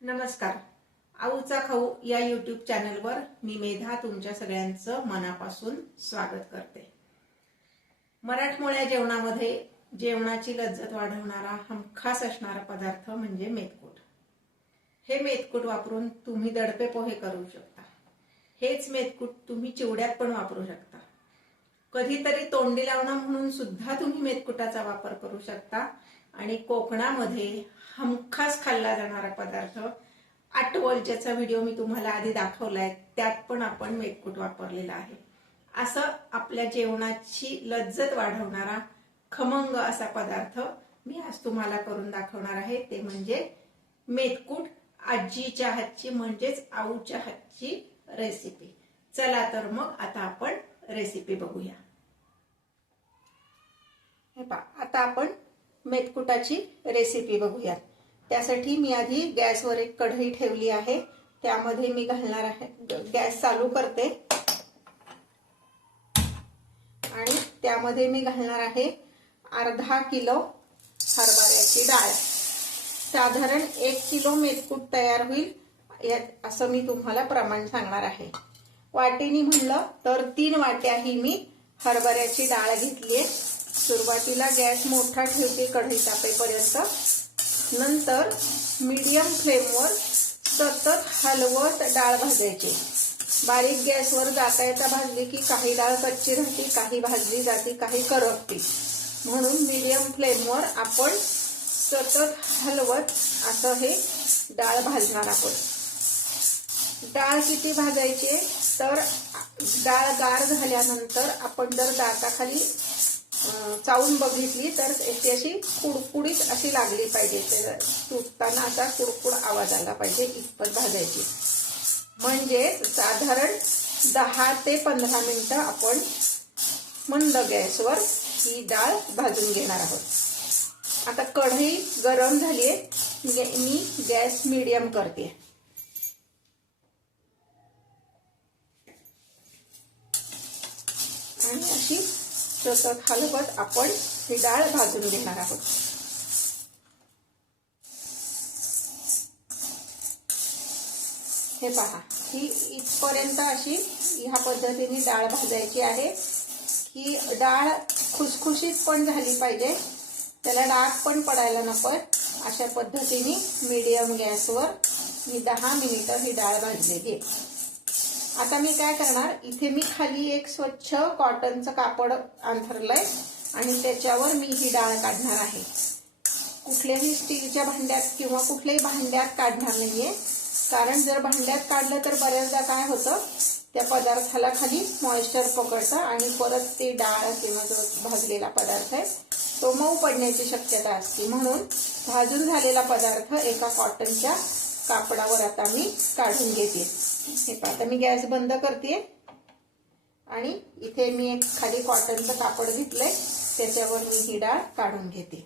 नमस्कार. आऊचा खाऊ या यूट्यूब चॅनलवर मी मेधा तुमच्या सगळ्यांचं मनापासून स्वागत करते. मराठमोळ्या जेवणामध्ये जेवणाची लज्जत वाढवणारा हमखास असणारा पदार्थ म्हणजे मेथकूट. हे मेथकूट वापरून तुम्ही दडपे पोहे करू शकता. हेच मेथकूट तुम्ही चिवड्यात पण वापरू शकता. कधीतरी तोंडी लावणं म्हणून सुद्धा तुम्ही मेथकुटाचा वापर करू शकता. आणि कोकणामध्ये हमखास खाल्ला जाणारा पदार्थ आटवल, व्हिडिओ मी तुम्हाला आधी दाखवलाय, त्यात पण आपण मेथकूट वापरलेला आहे. असं आपल्या जेवणाची लज्जत वाढवणारा खमंग असा पदार्थ मी आज तुम्हाला करून दाखवणार आहे. ते म्हणजे मेथकूट, आजीच्या हातची म्हणजेच आऊच्या हातची रेसिपी. चला तर मग आता आपण रेसिपी बघूया. हे पहा, आता आपण मेथकुटाची रेसिपी बघूयात. त्यासाठी मी आधी गॅसवर एक कढई ठेवली आहे. त्यामध्ये मी घालणार आहे, गॅस चालू करते आणि त्यामध्ये मी घालणार आहे अर्धा किलो हरभऱ्याची डाळ. साधारण 1 किलो मेथकूट तयार होईल असं मी तुम्हाला प्रमाण सांगणार आहे. वाटीनी म्हणलं तर 3 वाट्या ही मी हरभऱ्याची डाळ घेतलीये. सुरुवातीला गॅस मोठा ठेवते कढई तापेपर्यंत. नंतर मीडियम फ्लेमवर सतत हलवत डाळ भाजायची. बारीक गॅसवर जाता भाजली की काही डाळ कच्ची राहते, काही भाजली जाते, काही करपते. म्हणून मीडियम फ्लेमवर आपण सतत हलवत असं हे डाळ भाजणार आहोत. डाळ किती भाजायची तर डाळ गार झाल्यानंतर आपण जर दाताखाली चावून बघितली तर ती अशी कुडकुडीत अशी लागली पाहिजे. तुटताना असा कुडकुड आवाज आला पाहिजे इतपत भाजायची. म्हणजे साधारण 10 ते 15 मिनिटं आपण मंद गॅसवर ही डाळ भाजून घेणार आहोत. आता कढई गरम झालीये, मी गॅस मीडियम करते. आणि अशी सतत हलवत आपण ही डाळ भाजून घेणार आहोत. हे पहा, ही इथपर्यंत अशी ह्या पद्धतीने डाळ भाजायची आहे. ही डाळ खुसखुशीत पण झाली पाहिजे, त्याला डाग पण पडायला नको. अशा पद्धतीने मीडियम गॅसवर मी 10 मिनिटं ही डाळ भाजलेली आहे. आता मी काय करणार, इथे मी खाली एक स्वच्छ कॉटनचं कापड अंथरलंय आणि त्याच्यावर मी ही डाळ काढणार आहे. कुठल्याही स्टीलच्या भांड्यात किंवा कुठल्याही भांड्यात काढणार नाहीये, कारण जर भांड्यात काढलं तर बऱ्याचदा काय होतं, त्या पदार्थाला खाली मॉइश्चर पकडतं आणि परत ती डाळ किंवा जो भाजलेला पदार्थ आहे तो मऊ पडण्याची शक्यता असते. म्हणून भाजून झालेला पदार्थ एका कॉटनच्या कापडावर आता मी काढून घेते. हे पहा, आता मी गॅस बंद करते आणि इथे मी एक खाली कॉटनचं कापड घेतलंय, त्याच्यावर मी ही डाळ काढून घेते.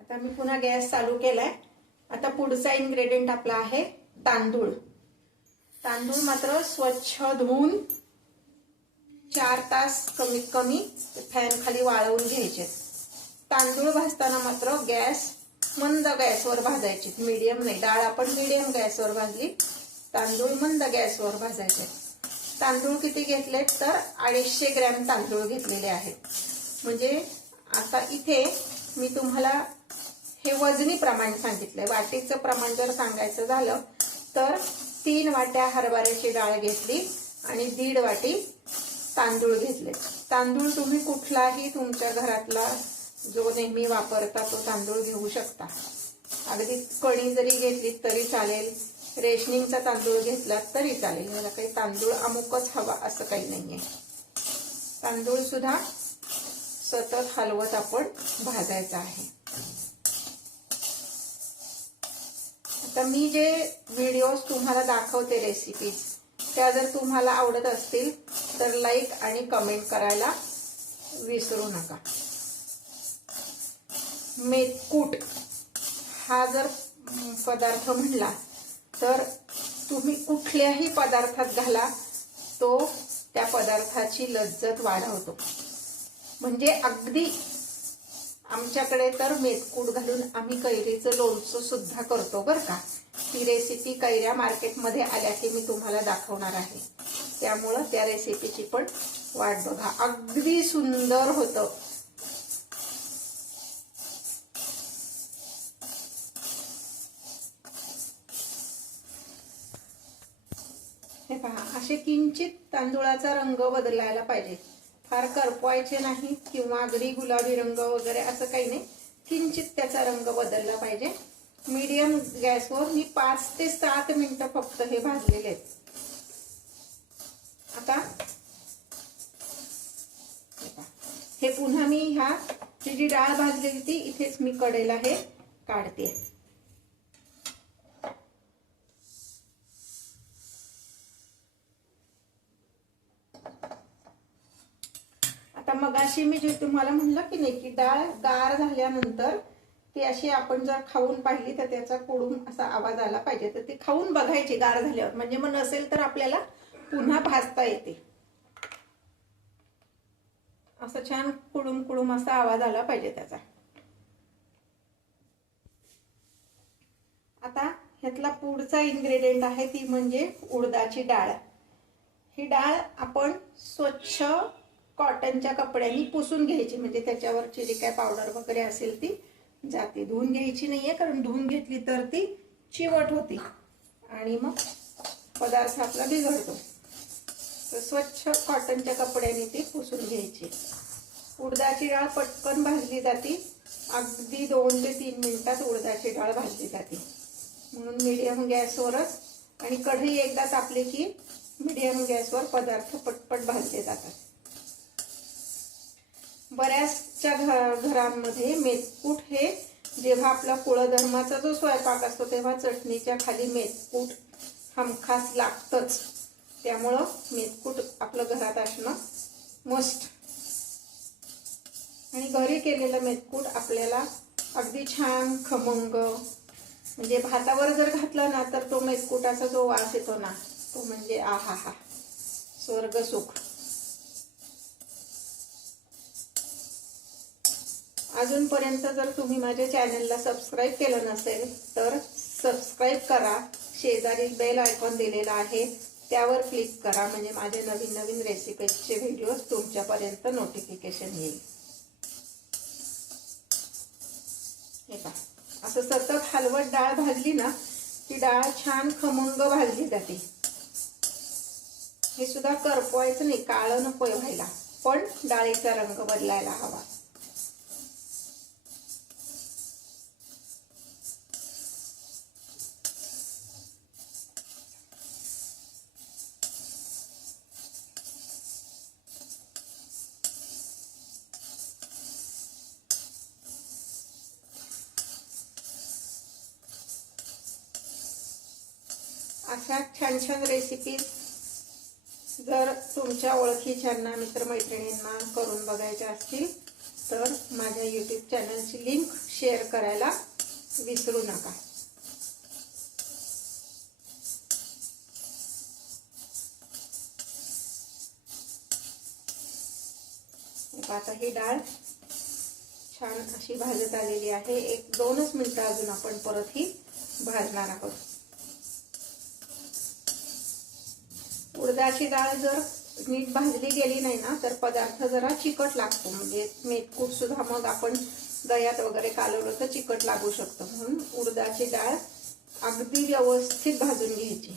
आता मी पुन्हा गॅस चालू केलाय. आता पुढचा इन्ग्रेडियंट आपला आहे तांदूळ. तांदूळ मात्र स्वच्छ धुवून 4 तास कमीत कमी फॅन खाली वाळवून घ्यायचे. तांदूळ भाजताना मात्र गॅस मंद गॅसवर भाजायचे, मीडियम नाही. डाळ आपण मीडियम गॅसवर भाजली, तांदूळ मंद गॅसवर भाजायचे. तांदूळ किती घेतले तर 250 ग्रॅम तांदूळ घेतलेले आहेत. म्हणजे आता इथे मी तुम्हाला हे वजनी प्रमाण सांगितलंय. वाटीचं प्रमाण जर सांगायचं झालं तर 3 वाट्या हरभऱ्याची डाळ घेतली आणि 1.5 वाटी तांदूळ घेतले. तांदूळ तुम्ही कुठलाही तुमच्या घरातला जो नेहमी वापरता तो तांदूळ घेऊ शकता. अगदी कणी जरी घेतली तरी चालेल, रेशनिंगचा तांदूळ घेतला तरी चालेल. मला काही तांदूळ अमुकच हवा असं काही नाहीये. तांदूळ सुद्धा सतत हलवत आपण भाजायचा आहे. आता मी जे व्हिडिओज तुम्हाला दाखवते रेसिपीज, त्या जर तुम्हाला आवडत असतील तर लाईक आणि कमेंट करायला विसरू नका. मेथकूट हा जर पदार्थ म्हणला तर तुम्ही कुठल्याही पदार्थात घाला, तो त्या पदार्थाची लज्जत वाढवतो. म्हणजे अगदी आमच्याकडे तर मेथकूट घालून आम्ही कैरीचं लोणचं सुद्धा करतो बरं का. ती रेसिपी कैऱ्या मार्केटमध्ये आल्या की मी तुम्हाला दाखवणार आहे. त्यामुळं त्या रेसिपीची पण वाट बघा. अगदी सुंदर होतं. हे पहा, असे किंचित तांदूळाचा रंग बदलायला पाहिजे. फार करपवायचे नाही किंवा अगदी गुलाबी रंग वगैरे असं काही नाही. किंचित त्याचा रंग बदलला पाहिजे. मीडियम गॅसवर मी 5 ते 7 मिनिटं फक्त हे भाजलेले आहेत. आता हे पुन्हा मी जी डाळ भाजलेली ती इथेच मी कढईला हे काढते. आता मगाशी मी जे तुम्हाला म्हणलं की नाही की डाळ गार झाल्यानंतर ती अशी आपण जर खाऊन पाहिली तर त्याचा कोडून असा आवाज आला पाहिजे. तर ती खाऊन बघायची गार झाल्यावर, म्हणजे मग नसेल तर आपल्याला पुन्हा भाजता येते. असं छान कुडूम कुडूम असा आवाज आला पाहिजे त्याचा. आता ह्यातला पुढचा इन्ग्रेडियंट आहे ती म्हणजे उडदाची डाळ. ही डाळ आपण स्वच्छ कॉटनच्या कपड्यांनी पुसून घ्यायची, म्हणजे त्याच्यावरची जी काय पावडर वगैरे असेल ती जाते. धुवून घ्यायची नाहीये, कारण धुवून घेतली तर ती चिवट होती आणि मग पदार्थ आपला बिघडतो. तर स्वच्छ कॉटनच्या कपड्याने ती पुसून घ्यायची. उडदाची डाळ पटकन भाजली जाते. अगदी 2 ते 3 मिनिटात उडदाची डाळ भाजली जाते. म्हणून मीडियम गॅसवरच, आणि कढई एकदा तापली की मीडियम गॅसवर पदार्थ पटपट भाजले जातात. बऱ्याचशा घरांमध्ये मेथकूट हे जेव्हा आपला कुळधर्माचा जो स्वयंपाक असतो तेव्हा चटणीच्या खाली मेथकूट हमखास लागतंच. त्यामुळं मेथकूट आपलं घरात असणं मस्ट. आणि घरी केलेलं मेथकूट आपल्याला अगदी छान खमंग, म्हणजे भातावर जर घातला ना तर तो मेथकूटाचा जो वास येतो ना तो म्हणजे आहा हा, स्वर्ग सुख. अजूनपर्यंत जर तुम्ही माझ्या चॅनलला सबस्क्राईब केलं नसेल तर सबस्क्राईब करा. शेजारी बेल आयकॉन दिलेला आहे त्यावर क्लिक करा, म्हणजे माझे नवीन नवीन रेसिपीजचे व्हिडिओज तुमच्यापर्यंत नोटिफिकेशन येईल. हे पहा, असं सतत हलवत डाळ भाजली ना ती डाळ छान खमंग भाजली जाते. हे सुद्धा करपवायचं नाही, काळं नको व्हायला, पण डाळीचा रंग बदलायला हवा. अशा छान छान रेसिपीज जर तुमच्या ओळखीच्यांना मित्रमैत्रिणींना करून बघायच्या असतील तर माझ्या यूट्यूब चॅनलची लिंक शेअर करायला विसरू नका. आता ही डाळ छान अशी भाजत आलेली आहे. 1-2च मिनिटं अजून आपण परत ही भाजणार आहोत. उडदाची डाळ जर नीट भाजली गेली नाही ना तर पदार्थ जरा चिकट लागतो, म्हणजे मेथकूट सुद्धा मग आपण दह्यात वगैरे कालवलं तर चिकट लागू शकतं. म्हणून उडदाची डाळ अगदी व्यवस्थित भाजून घ्यायची.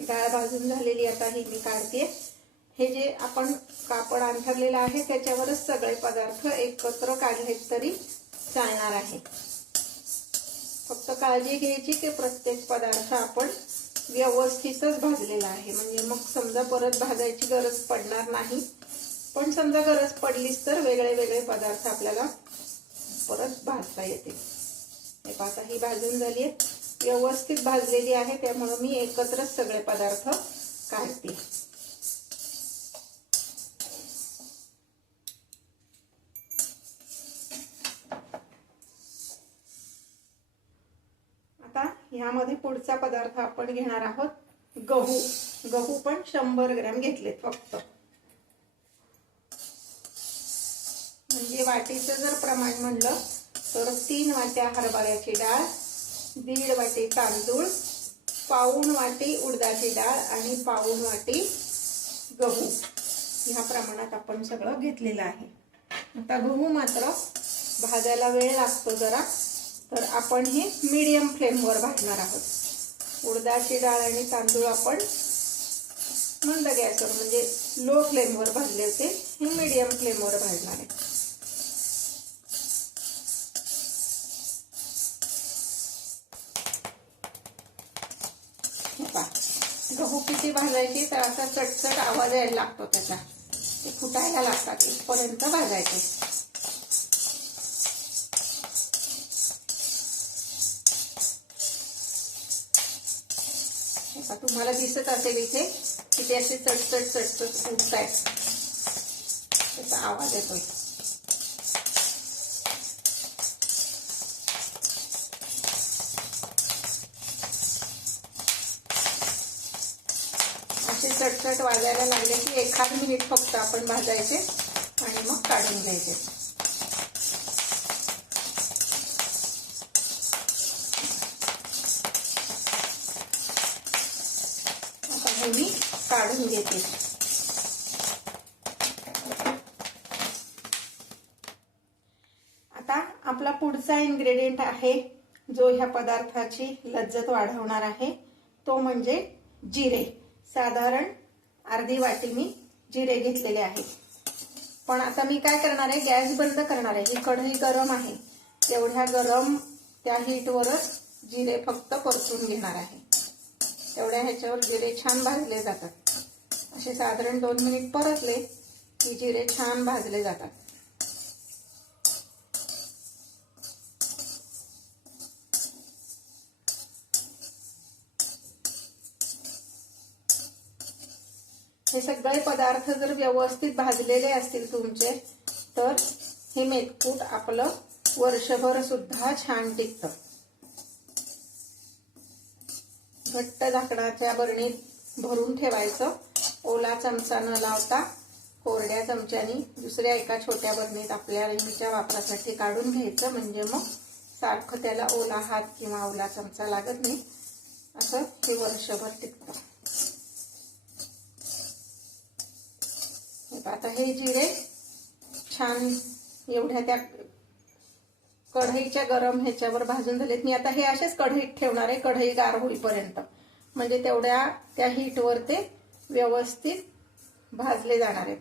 डाळ भाजून झालेली आता ही मी काढते. हे जे आपण कापड अंथरलेलं आहे त्याच्यावरच सगळे पदार्थ एकत्र काढले तरी चालणार आहे. फक्त काळजी घ्यायची की प्रत्येक पदार्थ आपण व्यवस्थितच भाजलेला आहे, म्हणजे मग समजा परत भाजायची गरज पडणार नाही. पण समजा गरज पडलीच तर वेगळे वेगळे पदार्थ आपल्याला परत भाजता येते. हे पाता ही भाजून झाली आहे, व्यवस्थित भाजलेली आहे, त्यामुळे मी एकत्रच सगळे पदार्थ काढते. ह्यामध्ये पुढचा पदार्थ आपण घेणार आहोत गहू. गहू पण 100 ग्रॅम घेतलेत फक्त. म्हणजे वाटीचं जर प्रमाण म्हणलं तर 3 वाट्या हरभऱ्याची डाळ, 1.5 वाटी तांदूळ, पाऊण वाटी उडदाची डाळ आणि पाऊण वाटी गहू ह्या प्रमाणात आपण सगळं घेतलेलं आहे. आता गहू मात्र भाजायला वेळ लागतो जरा, तर आपण हे मीडियम फ्लेमवर भाजणार आहोत. उडदाची डाळ आणि तांदूळ आपण मंद गॅसवर म्हणजे लो फ्लेमवर भाजले होते, हे मीडियम फ्लेमवर भाजणार आहे. गहू किती भाजायचे तर असा चटचट आवाज यायला लागतो त्याचा, ते फुटायला लागतात इथपर्यंत भाजायचे. आता तुम्हाला दिसत असेल इथे की ते असे चटचट चटचट फुटतायत, त्याचा आवाज येतोय. चटचट वाजायला लागले की 1 मिनिट फक्त आपण भाजायचे आणि मग काढून घ्यायचे. आता हे मी काढून घेते. आता आपला पुढचा इन्ग्रेडियंट आहे जो ह्या पदार्थाची लज्जत वाढवणार आहे, तो म्हणजे जिरे. साधारण अर्धी वाटी मी जिरे घेतलेले आहे. पण आता मी काय करणार आहे, गॅस बंद करणार आहे. ही कढई गरम आहे, तेवढ्या गरम त्या हीटवरच जिरे फक्त परतून घेणार आहे. तेवढ्या ह्याच्यावर जिरे छान भाजले जातात. असे साधारण 2 मिनिट परतले की जिरे छान भाजले जातात. हे सगळे पदार्थ जर व्यवस्थित भाजलेले असतील तुमचे तर हे मेथकूट आपलं वर्षभर सुद्धा छान टिकतं. घट्ट झाकणाच्या बरणीत भरून ठेवायचं. ओला चमचा न लावता कोरड्या चमच्यानी दुसऱ्या एका छोट्या बरणीत आपल्या नेहमीच्या वापरासाठी काढून घ्यायचं. म्हणजे मग सारखं त्याला ओला हात किंवा ओला चमचा लागत नाही. असं हे वर्षभर टिकतं. आता हे जिरे छान एवढ्या त्या कढईच्या गरम ह्याच्यावर भाजून झालेत. मी आता हे असेच कढईत ठेवणार आहे कढई गार होईपर्यंत, म्हणजे तेवढ्या त्या हीटवर ते व्यवस्थित भाजले जाणार आहेत.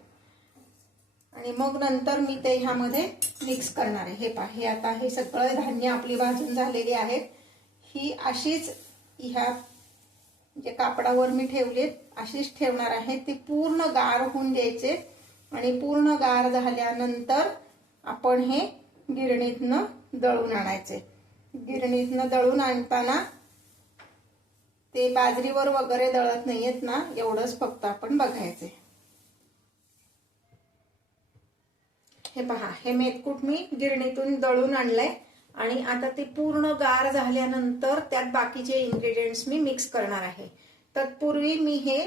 आणि मग नंतर मी ते ह्यामध्ये मिक्स करणार आहे. हे पहा, हे आता हे सगळं धान्य आपली भाजून झालेली आहेत. ही अशीच ह्या जे कापडावर मी ठेवलेत अशीच ठेवणार आहे. ती पूर्ण गार होऊन द्यायचे आणि पूर्ण गार झाल्यानंतर आपण हे गिरणीतनं दळून आणायचे. गिरणीतनं दळून आणताना ते बाजरीवर वगैरे दळत नाहीयेत ना, एवढंच फक्त आपण बघायचे. हे पहा, हे मेथकूट मी गिरणीतून दळून आणलंय आणि आता ते पूर्ण गार झाल्यानंतर त्यात बाकीचे इन्ग्रेडियंट्स मी मिक्स करणार आहे. तत्पूर्वी मी हे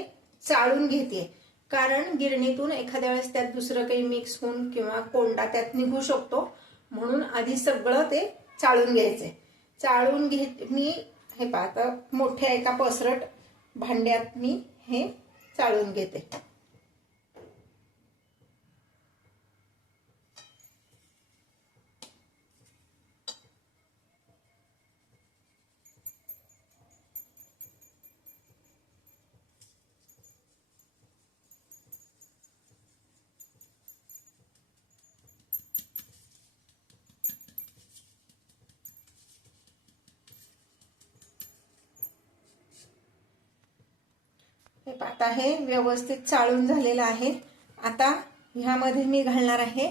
चाळून घेते, कारण गिरणीतून एखाद्या वेळेस त्यात दुसरं काही मिक्स होऊन किंवा कोंडा त्यात निघू शकतो, म्हणून आधी सगळं ते चाळून घ्यायचे. चाळून घेत मी हे पाहता मोठ्या एका पसरट भांड्यात मी हे चाळून घेते. आता हे व्यवस्थित चाळून झालेलं आहे. आता ह्यामध्ये मी घालणार आहे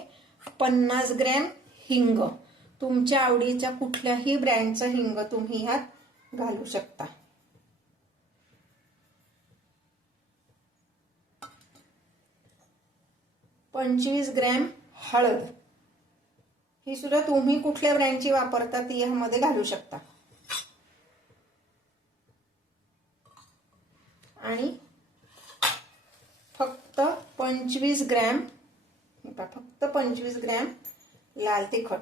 50 ग्रॅम हिंग. तुमच्या आवडीच्या कुठल्याही ब्रँडचं हिंग तुम्ही ह्यात घालू शकता. पंचवीस ग्रॅम हळद. ही सुद्धा तुम्ही कुठल्या ब्रँडची वापरता ती ह्यामध्ये घालू शकता. आणि फक्त 25 ग्रॅम, फक्त 25 ग्रॅम लाल तिखट.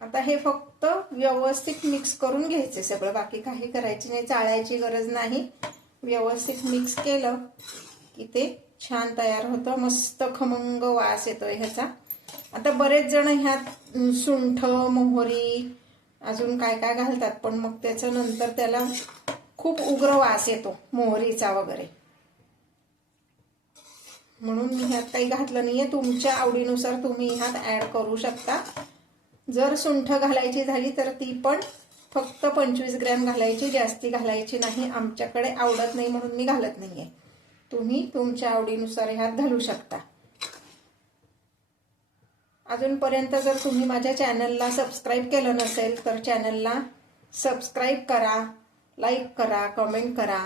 आता हे फक्त व्यवस्थित मिक्स करून घ्यायचे सगळं, बाकी काही करायची नाही, चाळायची गरज नाही. व्यवस्थित मिक्स केलं की ते छान तयार होतं, मस्त खमंग वास येतोय ह्याचा. आता बरेच जण ह्यात सुंठ, मोहरी, अजून काय काय घालतात, पण मग त्याचं नंतर त्याला खूप उग्र वास येतो मोहरीचा वगैरे, म्हणून मी ह्यात काही घातलं नाहीये. तुमच्या आवडीनुसार तुम्ही ह्यात ऍड करू शकता. जर सुंठ घालायची झाली तर ती पण फक्त 25 ग्रॅम घालायची, जास्ती घालायची नाही. आमच्याकडे आवडत नाही म्हणून मी घालत नाहीये. तुम्ही तुमच्या आवडीनुसार ह्यात घालू शकता. अजूनपर्यंत जर तुम्ही माझ्या चॅनलला सबस्क्राईब केलं नसेल तर चॅनलला सबस्क्राईब करा, लाईक करा, कमेंट करा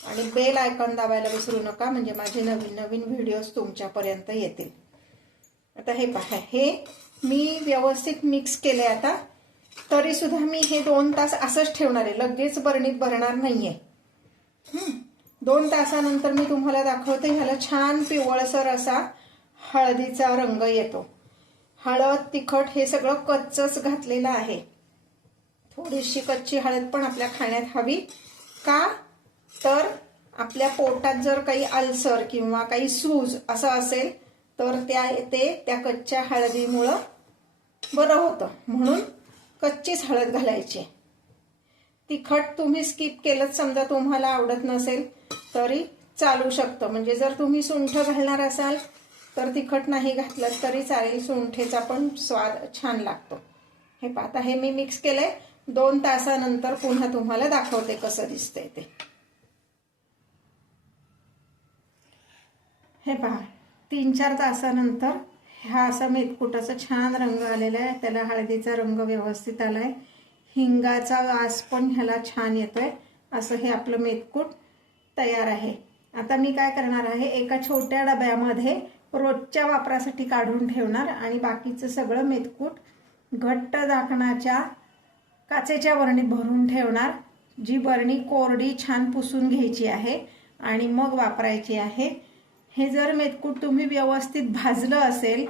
आणि बेल आयकॉन दाबायला विसरू नका, म्हणजे माझे नवीन नवीन व्हिडिओज तुमच्यापर्यंत येतील. आता हे पहा, हे मी व्यवस्थित मिक्स केले. आता तरी सुद्धा मी हे 2 तास असंच ठेवणार आहे, लगेच बरणीत भरणार नाहीये. 2 तासानंतर मी तुम्हाला दाखवते. ह्याला छान पिवळसर असा हळदीचा रंग येतो. हळद, तिखट हे सगळं कच्चच घातलेलं आहे. थोडीशी कच्ची हळद पण आपल्या खाण्यात हवी. का तर आपल्या पोटात जर काही अल्सर किंवा काही सूज असं असेल तर त्या कच्च्या हळदीमुळं बरं होतं, म्हणून कच्चीच हळद घालायची. तिखट तुम्ही स्किप केलं, समजा तुम्हाला आवडत नसेल तरी चालू शकतं. म्हणजे जर तुम्ही सुंठ घालणार असाल तर तिखट नाही घातलं तरी चालेल, सुंठेचा पण स्वाद छान लागतो. हे पाहता, हे मी मिक्स केलंय. 2 तासानंतर पुन्हा तुम्हाला दाखवते कसं दिसतंय ते. हे पहा, 3-4 तासानंतर हा असा मेथकुटाचा छान रंग आलेला आहे. त्याला हळदीचा रंग व्यवस्थित आलाय, हिंगाचा वास पण ह्याला छान येतोय. असं हे आपलं मेथकूट तयार आहे. आता मी काय करणार आहे, एका छोट्या डब्यामध्ये रोजच्या वापरासाठी काढून ठेवणार आणि बाकीचं सगळं मेथकूट घट्ट झाकणाच्या काचेच्या बरणीत भरून ठेवणार. जी बरणी कोरडी छान पुसून घ्यायची आहे आणि मग वापरायची आहे. हे जर मेथकूट तुम्ही व्यवस्थित भाजलं असेल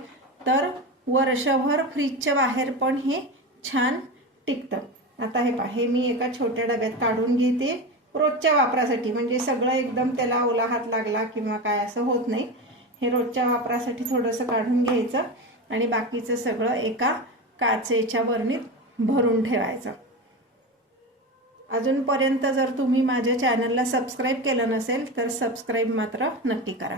तर वर्षभर फ्रीजच्या बाहेर पण हे छान टिकतं. आता हे पहा, हे मी एका छोट्या डब्यात काढून घेते रोजच्या वापरासाठी, म्हणजे सगळं एकदम त्याला ओला हात लागला किंवा काय असं होत नाही. हे रोजच्या वापरासाठी थोडंसं काढून घ्यायचं आणि बाकीचं सगळं एका काचेच्या बरणीत भरून ठेवायचं. अजूनपर्यंत जर तुम्ही माझ्या चॅनलला सबस्क्राईब केलं नसेल तर सबस्क्राईब मात्र नक्की करा.